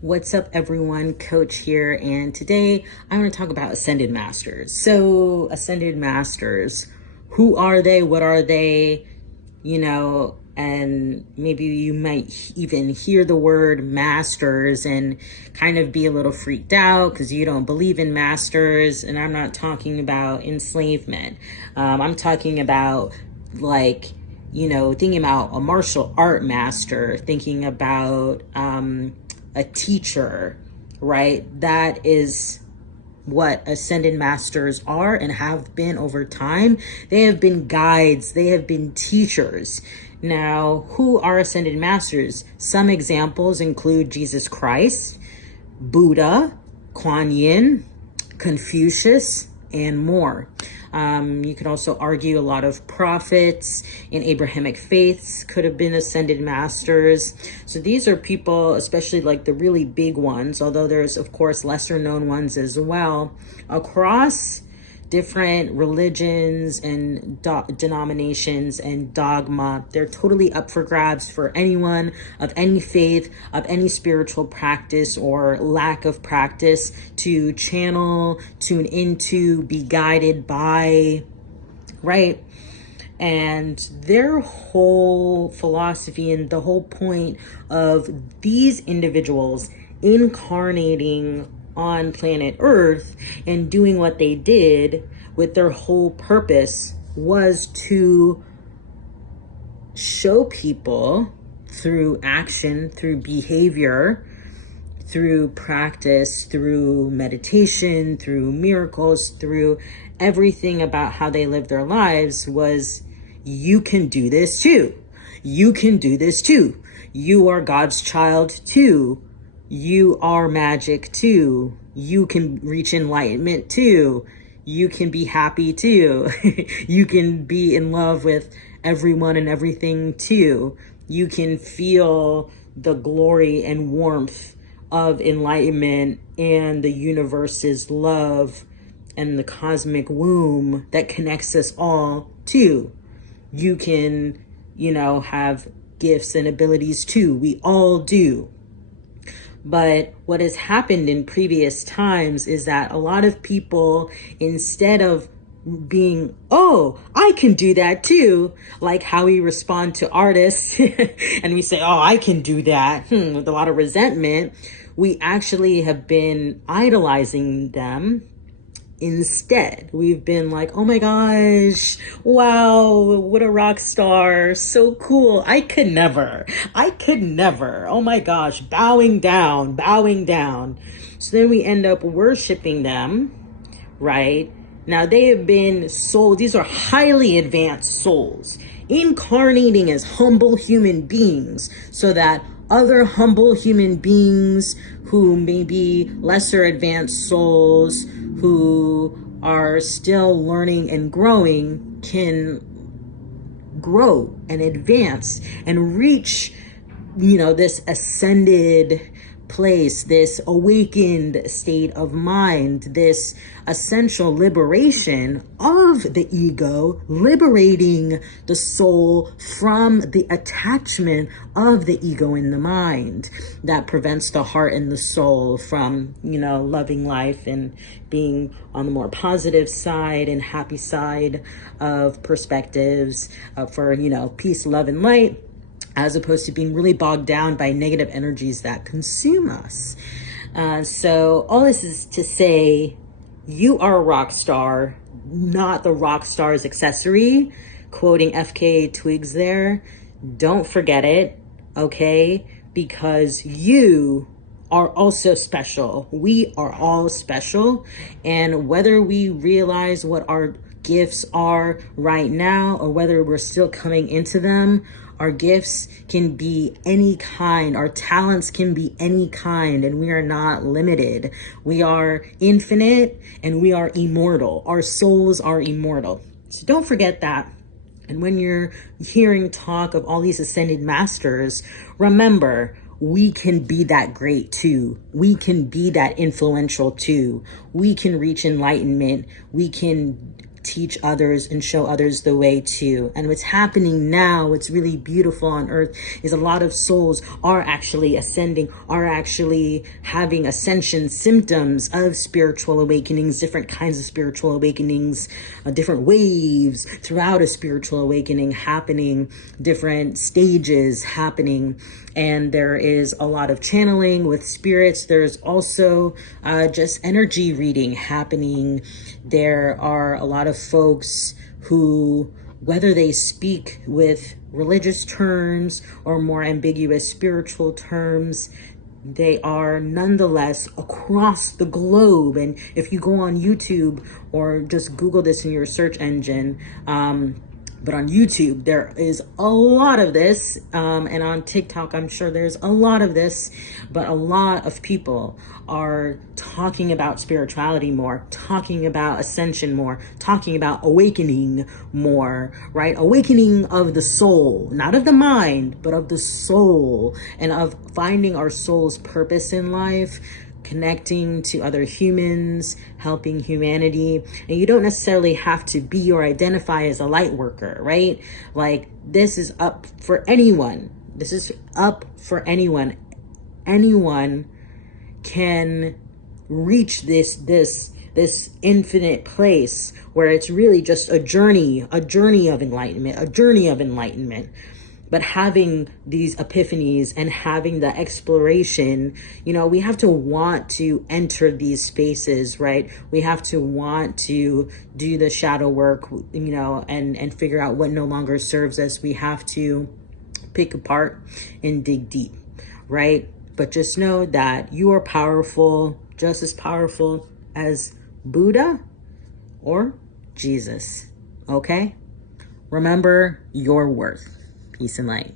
What's up, everyone? Coach here, and today I want to talk about Ascended Masters. So, Ascended Masters, who are they? What are they? And maybe you might even hear the word masters and kind of be a little freaked out because you don't believe in masters. And I'm not talking about enslavement. I'm talking about thinking about a martial art master, thinking about a teacher, right? That is what Ascended Masters are and have been over time. They have been guides, they have been teachers. Now, who are Ascended Masters? Some examples include Jesus Christ, Buddha, Kuan Yin, Confucius, and more. You could also argue a lot of prophets in Abrahamic faiths could have been Ascended Masters. So these are people, especially like the really big ones, although there's of course lesser known ones as well, across different religions and denominations and dogma. They're totally up for grabs for anyone of any faith, of any spiritual practice or lack of practice to channel, tune into, be guided by, right? And their whole philosophy and the whole point of these individuals incarnating on planet Earth and doing what they did with their whole purpose was to show people through action, through behavior, through practice, through meditation, through miracles, through everything about how they live their lives was, you can do this too. You can do this too. You are God's child too. You are magic too. You can reach enlightenment too. You can be happy too. You can be in love with everyone and everything too. You can feel the glory and warmth of enlightenment and the universe's love and the cosmic womb that connects us all too. You can, have gifts and abilities too. We all do. But what has happened in previous times is that a lot of people, instead of being, oh, I can do that too, like how we respond to artists and we say, oh, I can do that, with a lot of resentment, we actually have been idolizing them. Instead, we've been like, oh my gosh, wow, what a rock star, so cool. I could never. Oh my gosh, bowing down. So then we end up worshiping them, right? Now they have been souls, these are highly advanced souls, incarnating as humble human beings so that other humble human beings who may be lesser advanced souls who are still learning and growing can grow and advance and reach, this ascended place, this awakened state of mind, this essential liberation of the ego, liberating the soul from the attachment of the ego in the mind that prevents the heart and the soul from, loving life and being on the more positive side and happy side of perspectives for, peace, love, and light, as opposed to being really bogged down by negative energies that consume us. So all this is to say, you are a rock star, not the rock star's accessory, quoting FKA Twigs there. Don't forget it, okay? Because you are also special. We are all special. And whether we realize what our gifts are right now or whether we're still coming into them, our gifts can be any kind. Our talents can be any kind, and we are not limited. We are infinite and we are immortal. Our souls are immortal. So don't forget that. And when you're hearing talk of all these ascended masters, remember, we can be that great too. We can be that influential too. We can reach enlightenment. We can teach others and show others the way too. And what's happening now, what's really beautiful on earth, is a lot of souls are actually ascending, are actually having ascension symptoms of spiritual awakenings, different kinds of spiritual awakenings, different waves throughout a spiritual awakening happening, different stages happening. And there is a lot of channeling with spirits. There's also just energy reading happening. There are a lot of folks who, whether they speak with religious terms or more ambiguous spiritual terms, they are nonetheless across the globe. And if you go on YouTube or just Google this in your search engine, but on YouTube, there is a lot of this. And on TikTok, I'm sure there's a lot of this. But a lot of people are talking about spirituality more, talking about ascension more, talking about awakening more, right? Awakening of the soul, not of the mind, but of the soul, and of finding our soul's purpose in life, connecting to other humans, helping humanity. And you don't necessarily have to be or identify as a light worker, right? Like, this is up for anyone. This is up for anyone. Anyone can reach this infinite place where it's really just a journey of enlightenment. But having these epiphanies and having the exploration, we have to want to enter these spaces, right? We have to want to do the shadow work, and figure out what no longer serves us. We have to pick apart and dig deep, right? But just know that you are powerful, just as powerful as Buddha or Jesus, okay? Remember your worth. Peace and light.